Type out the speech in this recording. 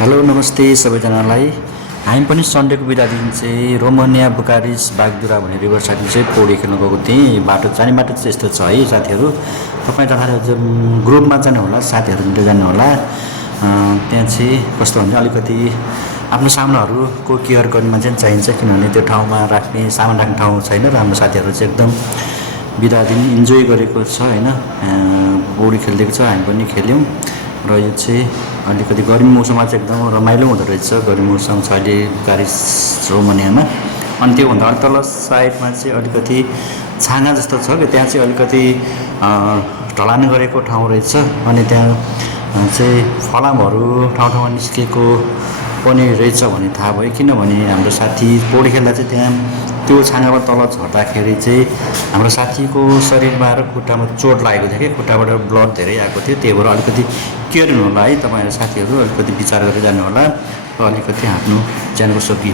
Hello नमस्ते सबैजनालाई। हामी पनि सन्डेको बिदा दिन चाहिँ रोमानिया बुकारिस बागडुरा भन्ने रिभर साइडमा चाहिँ पौडी खेल्न गएको थिएँ। बाटो जाने बाटो चाहिँ यस्तो छ है साथीहरू, तपाईँ जहाँ ग्रुपमा जानु होला, साथीहरू मिलेर जानु होला। त्यहाँ चाहिँ कस्तो हुन्छ, अलिकति आफ्नो सामानहरूको केयर गर्ने मान्छे चाहिन्छ, किनभने त्यो ठाउँमा राख्ने सामान राख्ने ठाउँ छैन र हाम्रो साथीहरू चाहिँ एकदम बिदा दिन इन्जोय गरेको छ होइन। पौडी खेलिदिएको छ, हामी पनि खेल्यौँ र यो चाहिँ अलिकति गर्मी मौसममा चाहिँ एकदम रमाइलो हुँदो रहेछ। गर्मी मौसम छ अहिले बुकारिस रोमानियामा। अनि त्योभन्दा अलिक तल साइडमा चाहिँ अलिकति छाँगा जस्तो छ कि त्यहाँ चाहिँ अलिकति ढलान गरेको ठाउँ रहेछ। अनि त्यहाँ चाहिँ फलामहरू ठाउँ ठाउँमा निस्केको पनि रहेछ भन्ने थाहा भयो, किनभने हाम्रो साथी पौडी खेल्दा चाहिँ त्यहाँ त्यो छाँगाबाट तल झर्दाखेरि चाहिँ हाम्रो साथीको शरीरमा र खुट्टामा चोट लागेको थियो कि, खुट्टाबाट ब्लड धेरै आएको थियो। त्यही भएर अलिकति केयर हुनु होला है, तपाईँहरू साथीहरू अलिकति विचार गरेर जानु होला र अलिकति आफ्नो ज्यानको जोखिम